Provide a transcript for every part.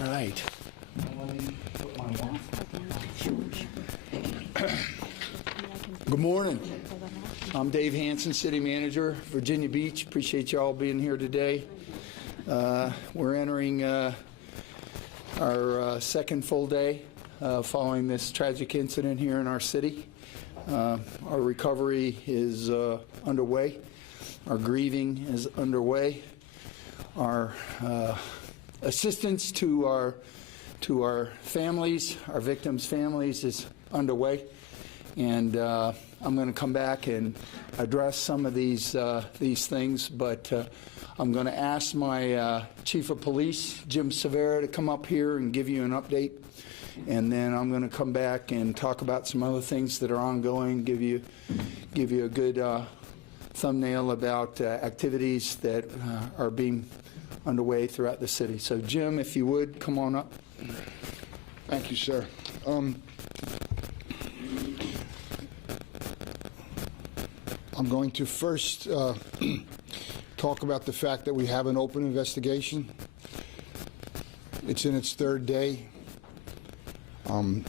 All right. Good morning. I'm Dave Hanson, City Manager, Virginia Beach. Appreciate you all being here today. We're entering our second full day following this tragic incident here in our city. Our recovery is underway. Our grieving is underway. Our assistance to our families, our victims' families, is underway. And I'm going to come back and address some of these things, but I'm going to ask my Chief of Police, Jim Severa, to come up here and give you an update. And then I'm going to come back and talk about some other things that are ongoing, give you a good thumbnail about activities that are being underway throughout the city. So, Jim, if you would, come on up. Thank you, sir. I'm going to first talk about the fact that we have an open investigation. It's in its third day. One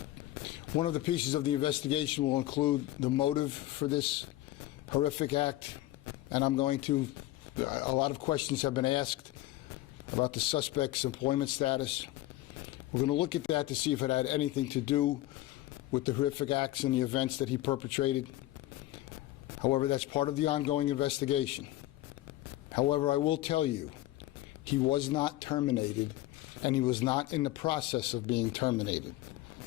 of the pieces of the investigation will include the motive for this horrific act, and a lot of questions have been asked about the suspect's employment status. We're going to look at that to see if it had anything to do with the horrific acts and the events that he perpetrated. However, that's part of the ongoing investigation. However, I will tell you, he was not terminated, and he was not in the process of being terminated.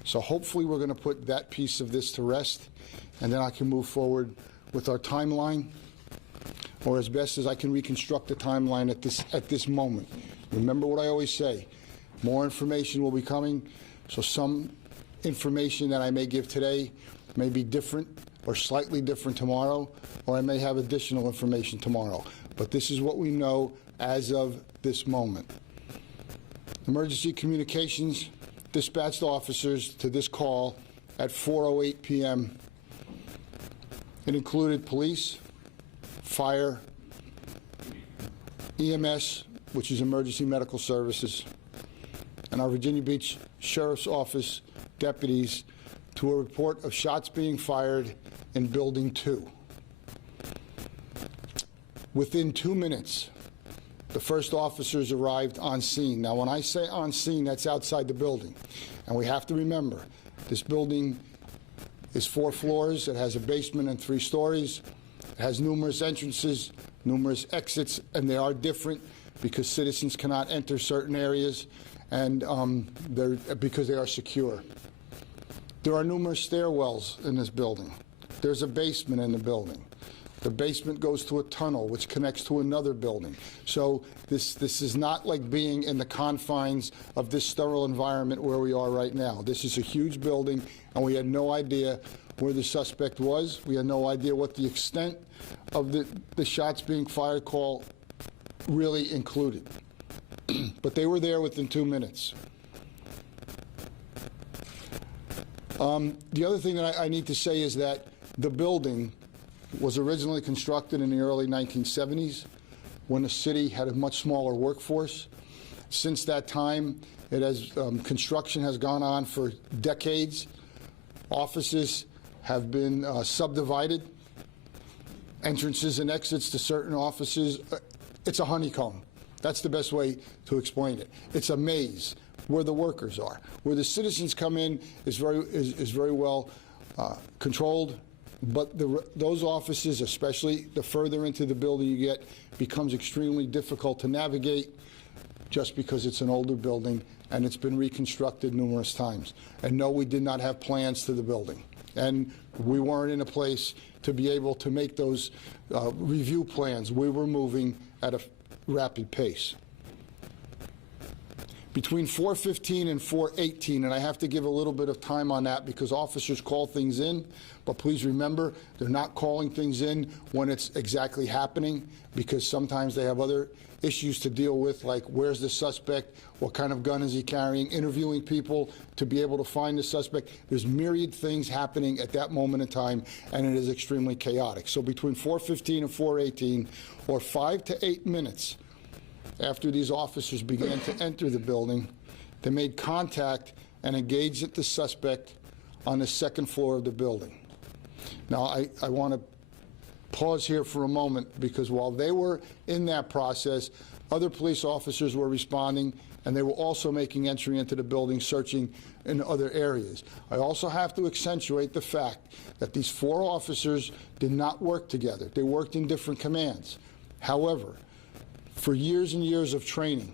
So hopefully we're going to put that piece of this to rest, and then I can move forward with our timeline, or as best as I can reconstruct the timeline at this moment. Remember what I always say, more information will be coming, so some information that I may give today may be different or slightly different tomorrow, or I may have additional information tomorrow. But this is what we know as of this moment. Emergency Communications dispatched officers to this call at 4:08 p.m. It included police, fire, EMS, which is Emergency Medical Services, and our Virginia Beach Sheriff's Office deputies to a report of shots being fired in Building 2. Within 2 minutes, the first officers arrived on scene. Now, when I say on scene, that's outside the building. And we have to remember, this building is 4 floors. It has a basement and 3 stories. It has numerous entrances, numerous exits, and they are different because citizens cannot enter certain areas and because they are secure. There are numerous stairwells in this building. There's a basement in the building. The basement goes to a tunnel which connects to another building. So this is not like being in the confines of this sterile environment where we are right now. This is a huge building, and we had no idea where the suspect was. We had no idea what the extent of the shots being fired call really included. But they were there within 2 minutes. The other thing that I need to say is that the building was originally constructed in the early 1970s when the city had a much smaller workforce. Since that time, construction has gone on for decades. Offices have been subdivided. Entrances and exits to certain offices. It's a honeycomb. That's the best way to explain it. It's a maze where the workers are. Where the citizens come in is very well controlled. But those offices, especially the further into the building you get, becomes extremely difficult to navigate just because it's an older building and it's been reconstructed numerous times. And no, we did not have plans to the building. And we weren't in a place to be able to make those review plans. We were moving at a rapid pace. Between 4:15 and 4:18, and I have to give a little bit of time on that because officers call things in, but please remember, they're not calling things in when it's exactly happening because sometimes they have other issues to deal with, like where's the suspect, what kind of gun is he carrying, interviewing people to be able to find the suspect. There's myriad things happening at that moment in time, and it is extremely chaotic. So between 4:15 and 4:18, or 5 to 8 minutes after these officers began to enter the building, They made contact and engaged the suspect on the second floor of the building. Now, I want to pause here for a moment, because while they were in that process, other police officers were responding, and they were also making entry into the building, searching in other areas. I also have to accentuate the fact that these 4 officers did not work together. They worked in different commands. However, for years and years of training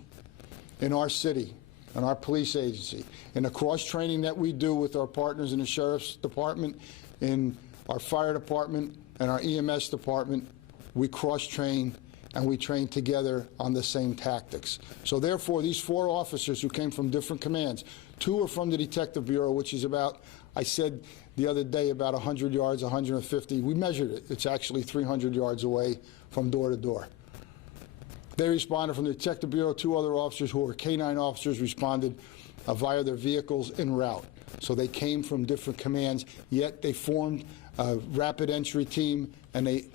in our city, in our police agency, in the cross-training that we do with our partners in the Sheriff's Department, in our fire department, and our EMS department, we cross-train and we train together on the same tactics. So therefore, these 4 officers who came from different commands, 2 are from the Detective Bureau, which is about, I said the other day, about 100 yards, 150. We measured it. It's actually 300 yards away from door to door. They responded from the Detective Bureau. 2 other officers who were K-9 officers responded via their vehicles en route. So they came from different commands, yet they formed a rapid entry team, and they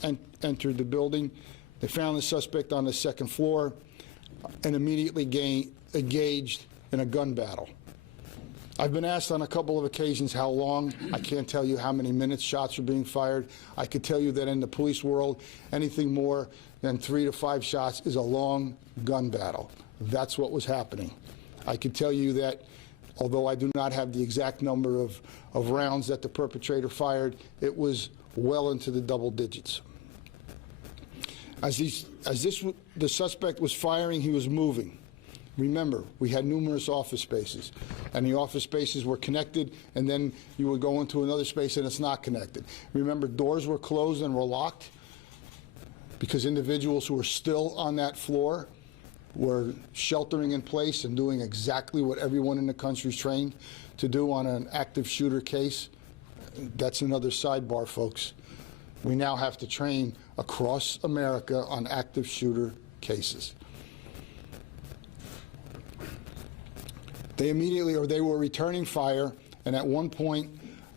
entered the building. They found the suspect on the second floor and immediately engaged in a gun battle. I've been asked on a couple of occasions how long. I can't tell you how many minutes shots are being fired. I could tell you that in the police world, anything more than 3 to 5 shots is a long gun battle. That's what was happening. I could tell you that, although I do not have the exact number of rounds that the perpetrator fired, it was well into the double digits. As the suspect was firing, he was moving. Remember, we had numerous office spaces, and the office spaces were connected, and then you would go into another space and it's not connected. Remember, doors were closed and were locked because individuals who were still on that floor were sheltering in place and doing exactly what everyone in the country is trained to do on an active shooter case. That's another sidebar, folks. We now have to train across America on active shooter cases. They were returning fire, and at one point,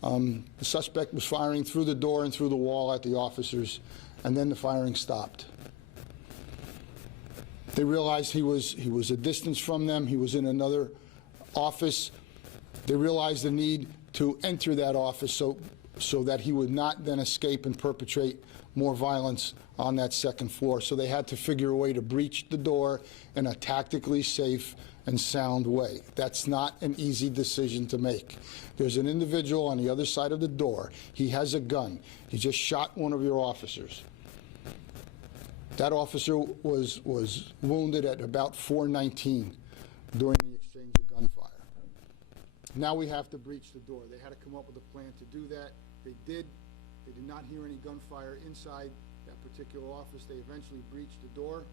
the suspect was firing through the door and through the wall at the officers, and then the firing stopped. They realized he was a distance from them. He was in another office. They realized the need to enter that office so that he would not then escape and perpetrate more violence on that second floor. So they had to figure a way to breach the door in a tactically safe and sound way. That's not an easy decision to make. There's an individual on the other side of the door. He has a gun. He just shot one of your officers. That officer was wounded at about 4:19 during the exchange of gunfire. Now we have to breach the door. They had to come up with a plan to do that. They did. They did not hear any gunfire inside that particular office. They eventually breached the door.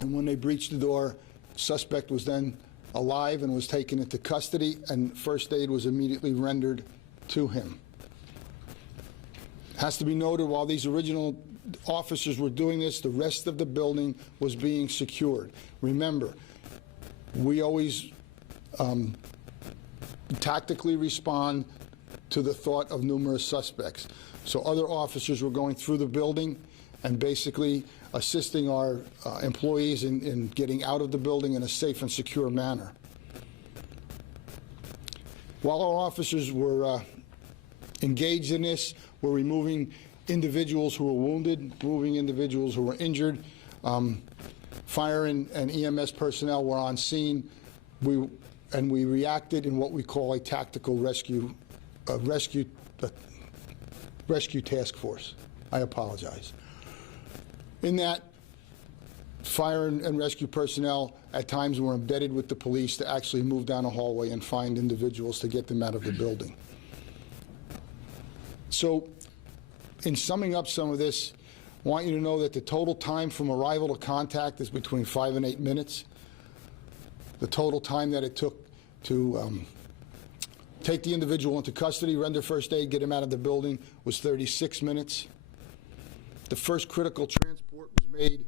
And when they breached the door, the suspect was then alive and was taken into custody, and first aid was immediately rendered to him. It has to be noted, while these original officers were doing this, the rest of the building was being secured. Remember, we always tactically respond to the thought of numerous suspects. So other officers were going through the building and basically assisting our employees in getting out of the building in a safe and secure manner. While our officers were engaged in this, we're removing individuals who were wounded, moving individuals who were injured. Fire and EMS personnel were on scene. We reacted in what we call a tactical rescue task force. I apologize. In that, fire and rescue personnel at times were embedded with the police to actually move down a hallway and find individuals to get them out of the building. So, in summing up some of this, I want you to know that the total time from arrival to contact is between 5 and 8 minutes. The total time that it took to take the individual into custody, render first aid, get him out of the building was 36 minutes. The first critical transport was made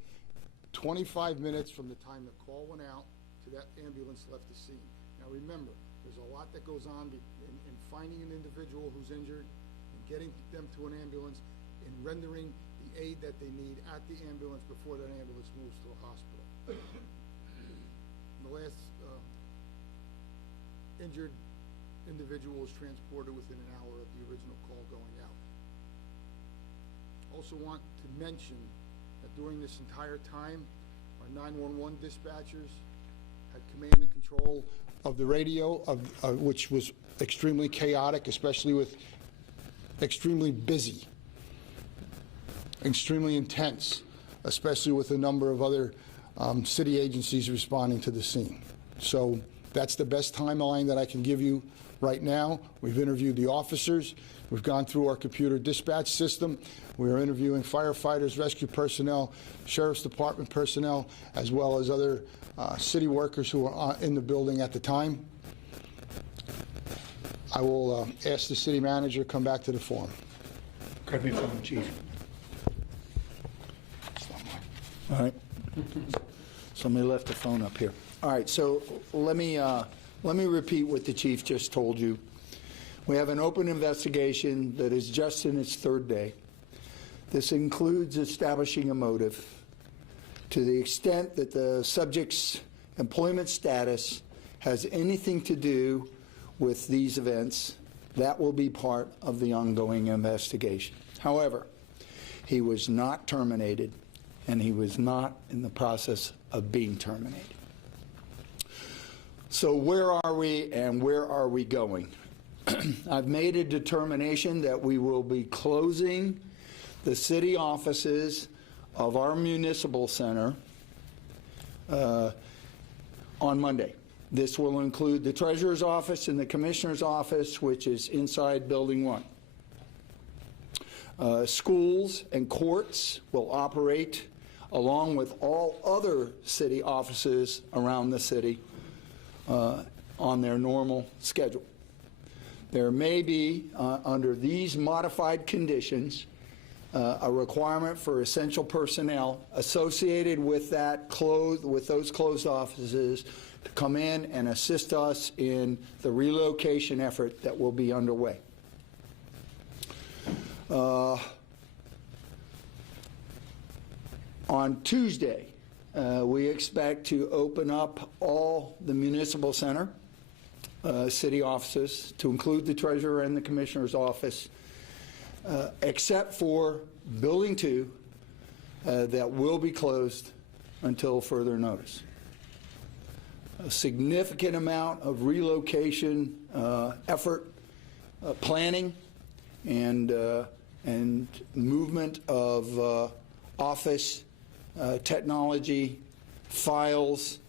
25 minutes from the time the call went out to that ambulance left the scene. Now remember, there's a lot that goes on in finding an individual who's injured, in getting them to an ambulance, in rendering the aid that they need at the ambulance before that ambulance moves to a hospital. In the last injured individual was transported within an hour of the original call going out. Also want to mention that during this entire time, our 911 dispatchers had command and control of the radio, which was extremely chaotic, especially with extremely busy, extremely intense, especially with a number of other city agencies responding to the scene. So that's the best timeline that I can give you right now. We've interviewed the officers. We've gone through our computer dispatch system. We are interviewing firefighters, rescue personnel, sheriff's department personnel, as well as other city workers who were in the building at the time. I will ask the city manager to come back to the forum. Grab me phone, Chief. All right. Somebody left the phone up here. All right, so let me repeat what the chief just told you. We have an open investigation that is just in its third day. This includes establishing a motive. To the extent that the subject's employment status has anything to do with these events, that will be part of the ongoing investigation. However, he was not terminated, and he was not in the process of being terminated. So where are we and where are we going? I've made a determination that we will be closing the city offices of our municipal center on Monday. This will include the treasurer's office and the commissioner's office, which is inside Building 1. Schools and courts will operate along with all other city offices around the city on their normal schedule. There may be, under these modified conditions, a requirement for essential personnel associated with those closed offices to come in and assist us in the relocation effort that will be underway. On Tuesday, we expect to open up all the municipal center city offices, to include the treasurer and the commissioner's office, except for Building 2, that will be closed until further notice. A significant amount of relocation effort, planning, and movement of office technology, files,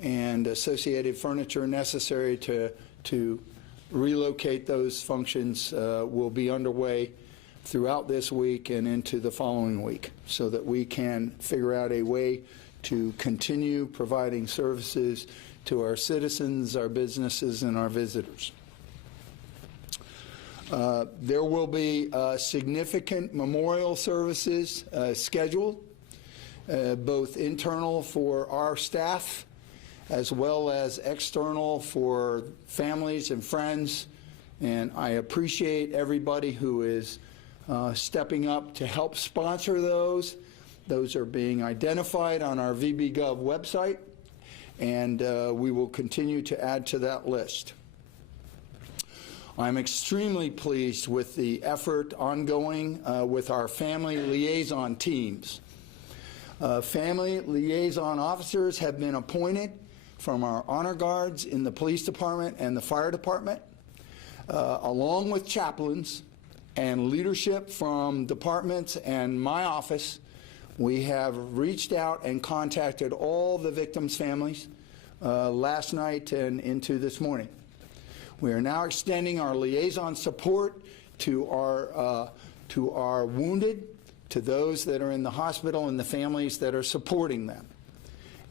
and associated furniture necessary to relocate those functions will be underway throughout this week and into the following week, so that we can figure out a way to continue providing services to our citizens, our businesses, and our visitors. There will be significant memorial services scheduled, both internal for our staff as well as external for families and friends. And I appreciate everybody who is stepping up to help sponsor those. Those are being identified on our VBGov website, and we will continue to add to that list. I'm extremely pleased with the effort ongoing with our family liaison teams. Family liaison officers have been appointed from our honor guards in the police department and the fire department, along with chaplains and leadership from departments and my office. We have reached out and contacted all the victims' families last night and into this morning. We are now extending our liaison support to our wounded, to those that are in the hospital and the families that are supporting them.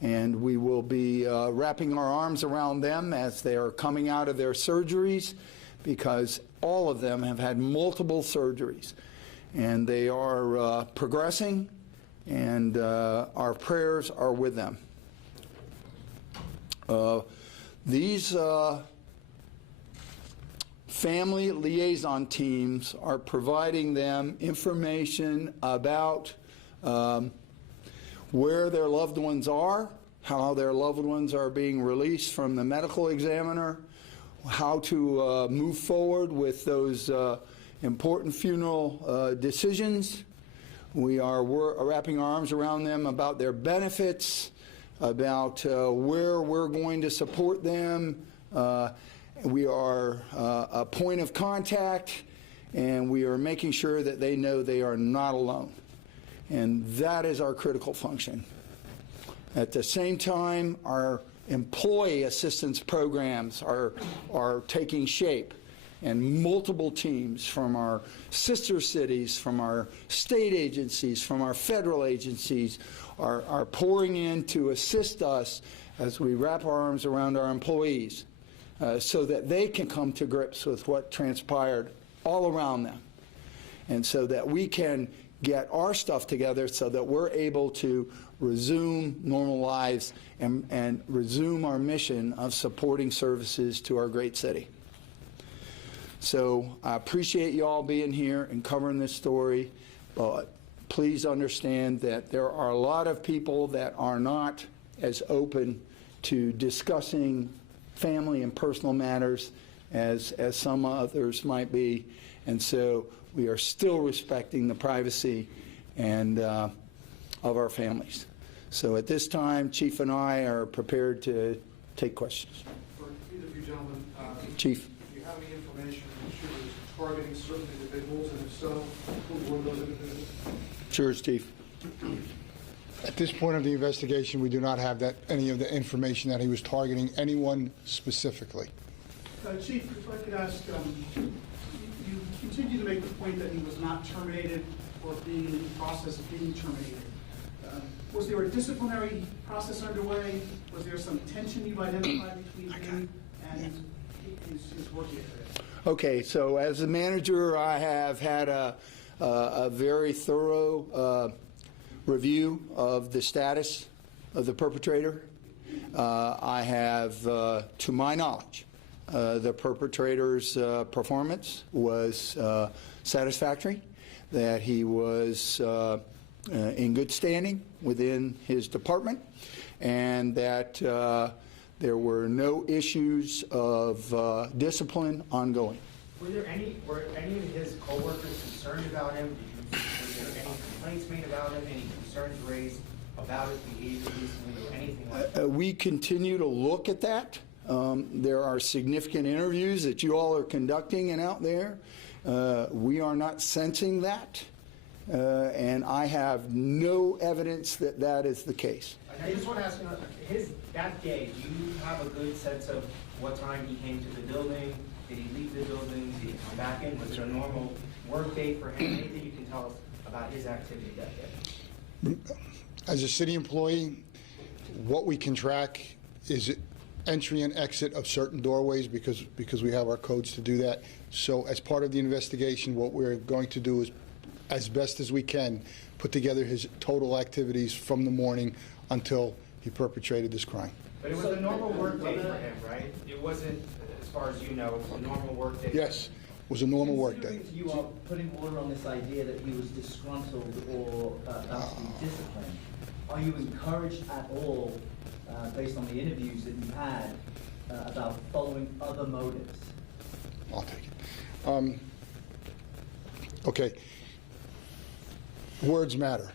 And we will be wrapping our arms around them as they are coming out of their surgeries, because all of them have had multiple surgeries. And they are progressing, and our prayers are with them. These family liaison teams are providing them information about where their loved ones are, how their loved ones are being released from the medical examiner, how to move forward with those important funeral decisions. We are wrapping our arms around them about their benefits, about where we're going to support them. We are a point of contact, and we are making sure that they know they are not alone. And that is our critical function. At the same time, our employee assistance programs are taking shape, and multiple teams from our sister cities, from our state agencies, from our federal agencies are pouring in to assist us as we wrap our arms around our employees so that they can come to grips with what transpired all around them, and so that we can get our stuff together so that we're able to resume normal lives and resume our mission of supporting services to our great city. So I appreciate you all being here and covering this story, but please understand that there are a lot of people that are not as open to discussing family and personal matters as some others might be, and so we are still respecting the privacy and of our families. So at this time, Chief and I are prepared to take questions. For either of you gentlemen, Chief. do you have any information that she was targeting certain individuals, and if so, who were those individuals? Sure, Chief. At this point of the investigation, we do not have any of the information that he was targeting anyone specifically. Chief, if I could ask, you continue to make the point that he was not terminated or being in the process of being terminated. Was there a disciplinary process underway? Was there some tension you've identified between him and his work ethic? Okay, so as a manager, I have had a very thorough review of the status of the perpetrator. I have, to my knowledge, the perpetrator's performance was satisfactory, that he was in good standing within his department, and that there were no issues of discipline ongoing. Were any of his coworkers concerned about him? Were there any complaints made about him? Any concerns raised about his behavior recently, or anything like that? We continue to look at that. There are significant interviews that you all are conducting and out there. We are not sensing that, and I have no evidence that that is the case. I just want to ask you, that day, do you have a good sense of what time he came to the building? Did he leave the building? Did he come back in? Was it a normal work day for him? Anything you can tell us about his activity that day? As a city employee, what we can track is entry and exit of certain doorways because we have our codes to do that. So as part of the investigation, what we're going to do is, as best as we can, put together his total activities from the morning until he perpetrated this crime. But it was a normal work day for him, right? It wasn't, as far as you know, it was a normal work day. Yes, it was a normal work day. You are putting order on this idea that he was disgruntled or about to be disciplined. Are you encouraged at all, based on the interviews that you've had, about following other motives? I'll take it. Okay. Words matter.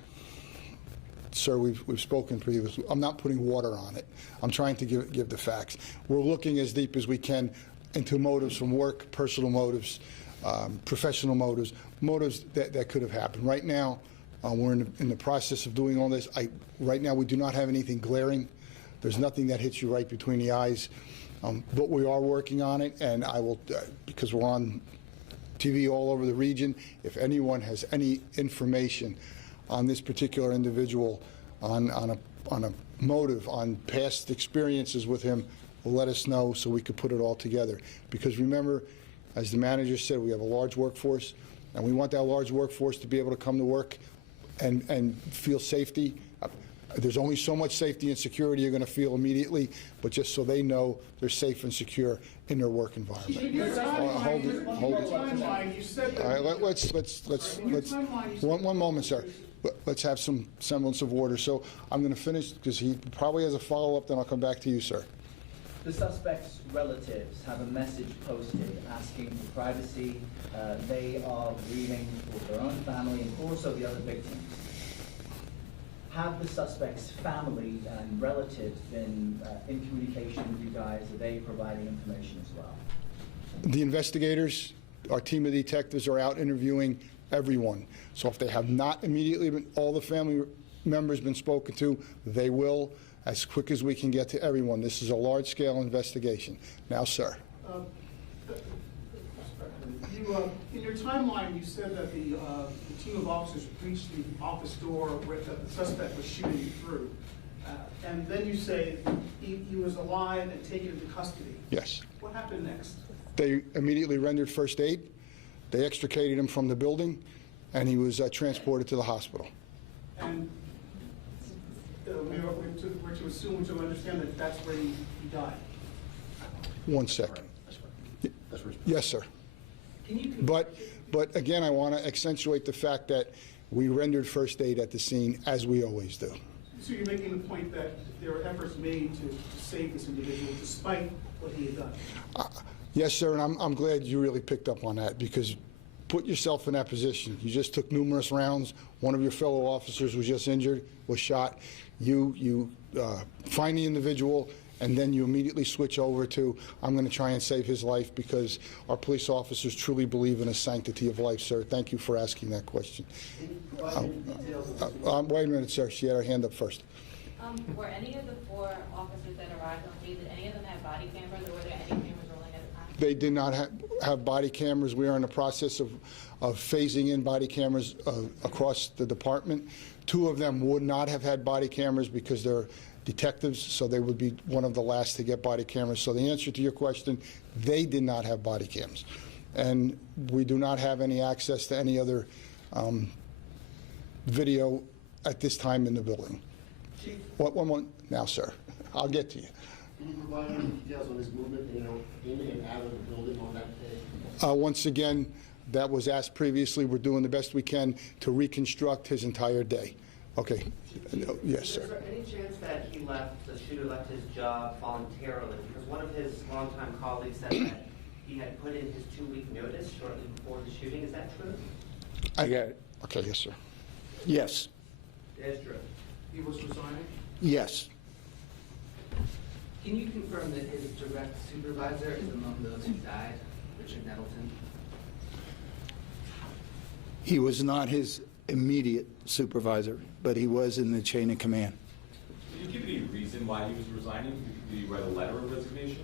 Sir, we've spoken previously. I'm not putting water on it. I'm trying to give the facts. We're looking as deep as we can into motives from work, personal motives, professional motives, motives that could have happened. Right now, we're in the process of doing all this. Right now, we do not have anything glaring. There's nothing that hits you right between the eyes. But we are working on it, and I will, because we're on TV all over the region, if anyone has any information on this particular individual, on a motive, on past experiences with him, let us know so we could put it all together. Because remember, as the manager said, we have a large workforce, and we want that large workforce to be able to come to work and feel safety. There's only so much safety and security you're going to feel immediately, but just so they know they're safe and secure in their work environment. Hold it. All right, let's one moment, sir. Let's have some semblance of order. So I'm going to finish because he probably has a follow-up, then I'll come back to you, sir. The suspect's relatives have a message posted asking for privacy. They are grieving for their own family and also the other victims. Have the suspect's family and relatives been in communication with you guys? Are they providing information as well? The investigators, our team of detectives are out interviewing everyone. So if they have not immediately been, all the family members been spoken to, they will as quick as we can get to everyone. This is a large-scale investigation. Now, sir. In your timeline, you said that the team of officers breached the office door where the suspect was shooting through. And then you say he was alive and taken into custody. Yes. What happened next? They immediately rendered first aid. They extricated him from the building, and he was transported to the hospital. And we're to assume, to understand that that's where he died. 1 second. Yes, sir. Can you But again, I want to accentuate the fact that we rendered first aid at the scene, as we always do. So you're making the point that there were efforts made to save this individual despite what he had done? Yes, sir, and I'm glad you really picked up on that, because put yourself in that position. You just took numerous rounds. One of your fellow officers was just injured, was shot. You find the individual, and then you immediately switch over to, I'm going to try and save his life, because our police officers truly believe in the sanctity of life, sir. Thank you for asking that question. Wait a minute, sir. She had her hand up first. Were any of the 4 officers that arrived on scene, did any of them have body cameras, or were there any cameras rolling at the time? They did not have body cameras. We are in the process of phasing in body cameras across the department. 2 of them would not have had body cameras because they're detectives, so they would be one of the last to get body cameras. So the answer to your question, they did not have body cams. And we do not have any access to any other video at this time in the building. One, now, sir. I'll get to you. Can you provide any details on his movement, in and out of the building on that day? Once again, that was asked previously. We're doing the best we can to reconstruct his entire day. Okay. Yes, sir. Is there any chance that the shooter left his job voluntarily? Because one of his longtime colleagues said that he had put in his 2-week notice shortly before the shooting. Is that true? I got it. Okay, yes, sir. Yes. It is true. He was resigning? Yes. Can you confirm that his direct supervisor is among those who died, Richard Nettleton? He was not his immediate supervisor, but he was in the chain of command. Did you give any reason why he was resigning? Did you write a letter of resignation?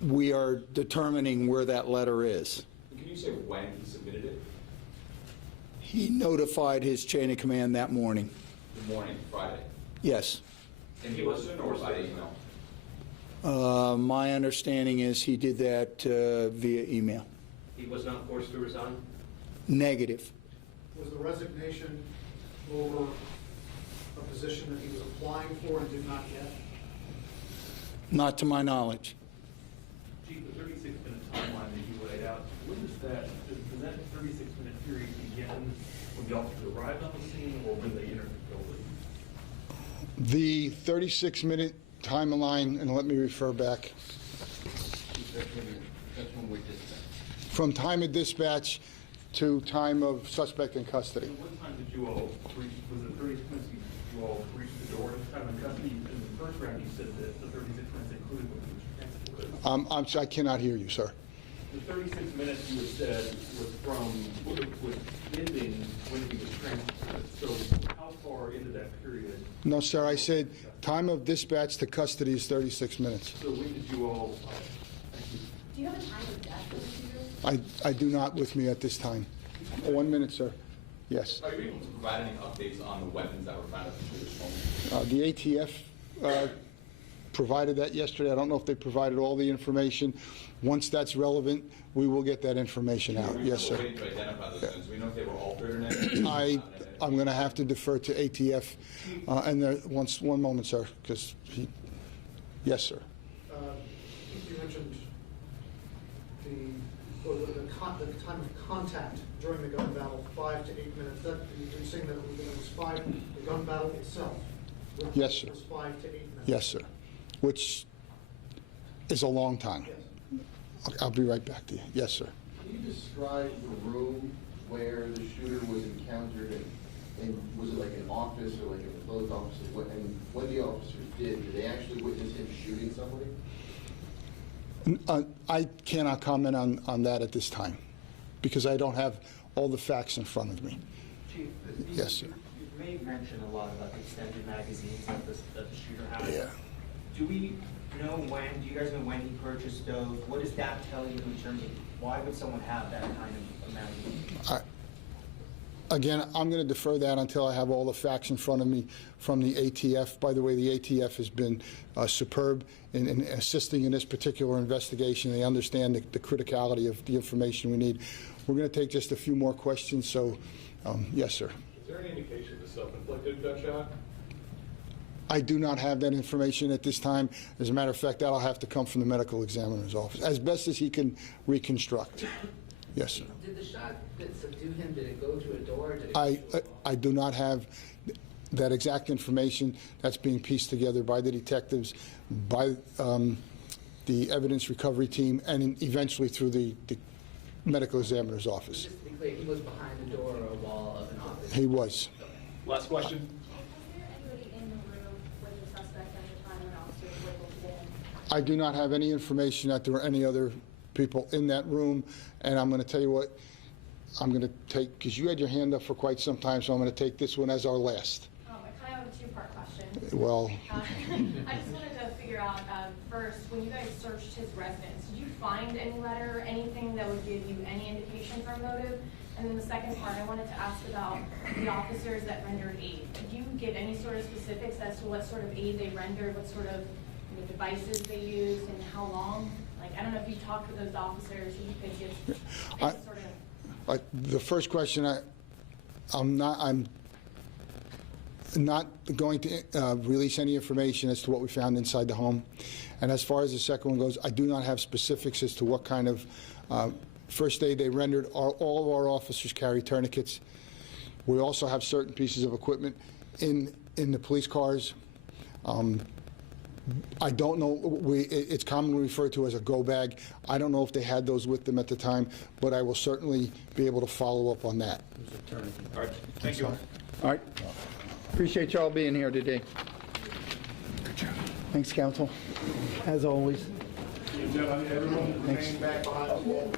We are determining where that letter is. Can you say when he submitted it? He notified his chain of command that morning. The morning, Friday. Yes. In person or by email? My understanding is he did that via email. He was not forced to resign? Negative. Was the resignation over a position that he was applying for and did not get? Not to my knowledge. Chief, the 36-minute timeline that you laid out, when does that 36-minute period begin when the officers arrived on the scene or when they entered the building? The 36-minute timeline, and let me refer back. From time of dispatch to time of suspect in custody. And what time did you all reach, was it 36 minutes you all reached the door at the time of custody? In the first round, you said that the 36 minutes included when he was transported. I cannot hear you, sir. The 36 minutes you had said was was ending when he was transported. So how far into that period? No, sir, I said time of dispatch to custody is 36 minutes. So when did you all, Do you have a time of death for the shooter? I do not with me at this time. 1 minute, sir. Yes. Are you able to provide any updates on the weapons that were found at the shooter's home? The ATF provided that yesterday. I don't know if they provided all the information. Once that's relevant, we will get that information out. Yes, sir. We're waiting to identify those guns. Do we know if they were altered or not? I'm going to have to defer to ATF. And there, one moment, sir, because yes, sir. You mentioned the time of contact during the gun battle, 5 to 8 minutes. You're saying that it was 5, the gun battle itself Yes, sir. Was 5 to 8 minutes. Yes, sir. Which is a long time. I'll be right back to you. Yes, sir. Can you describe the room where the shooter was encountered, and was it like an office or like an enclosed office? And when the officers did they actually witness him shooting somebody? I cannot comment on that at this time because I don't have all the facts in front of me. Chief, Yes, sir. you've made mention a lot about the extended magazines that the shooter had. Yeah. Do we know when, do you guys know when he purchased those? What does that tell you in terms of why would someone have that kind of amount? Again, I'm going to defer that until I have all the facts in front of me from the ATF. By the way, the ATF has been superb in assisting in this particular investigation. They understand the criticality of the information we need. We're going to take just a few more questions. So, yes, sir. Is there any indication of a self-inflicted gunshot? I do not have that information at this time. As a matter of fact, that'll have to come from the medical examiner's office, as best as he can reconstruct. Yes, sir. Did the shot that subdued him, did it go to a door? Or did it go to a wall? I do not have that exact information. That's being pieced together by the detectives, by the evidence recovery team, and eventually through the medical examiner's office. Just to be clear, he was behind the door or a wall of an office? He was. Last question. Was there anybody in the room with the suspect at the time when officers were able to get in? I do not have any information that there were any other people in that room, and I'm going to tell you what, I'm going to take, because you had your hand up for quite some time, so I'm going to take this one as our last. I kind of have a two-part question. Well, I just wanted to figure out, first, when you guys searched his residence, did you find any letter, anything that would give you any indication for a motive? And then the second part, I wanted to ask about the officers that rendered aid. Did you give any sort of specifics as to what sort of aid they rendered, what sort of devices they used, and how long? Like, I don't know if you talked with those officers, if you could give any sort of... the first question, I'm not going to release any information as to what we found inside the home. And as far as the second one goes, I do not have specifics as to what kind of first aid they rendered. All of our officers carry tourniquets. We also have certain pieces of equipment in the police cars. I don't know, it's commonly referred to as a go bag. I don't know if they had those with them at the time, but I will certainly be able to follow up on that. All right, thank you. All right. Appreciate y'all being here today. Thanks, counsel. As always. Everyone remain back behind the wall.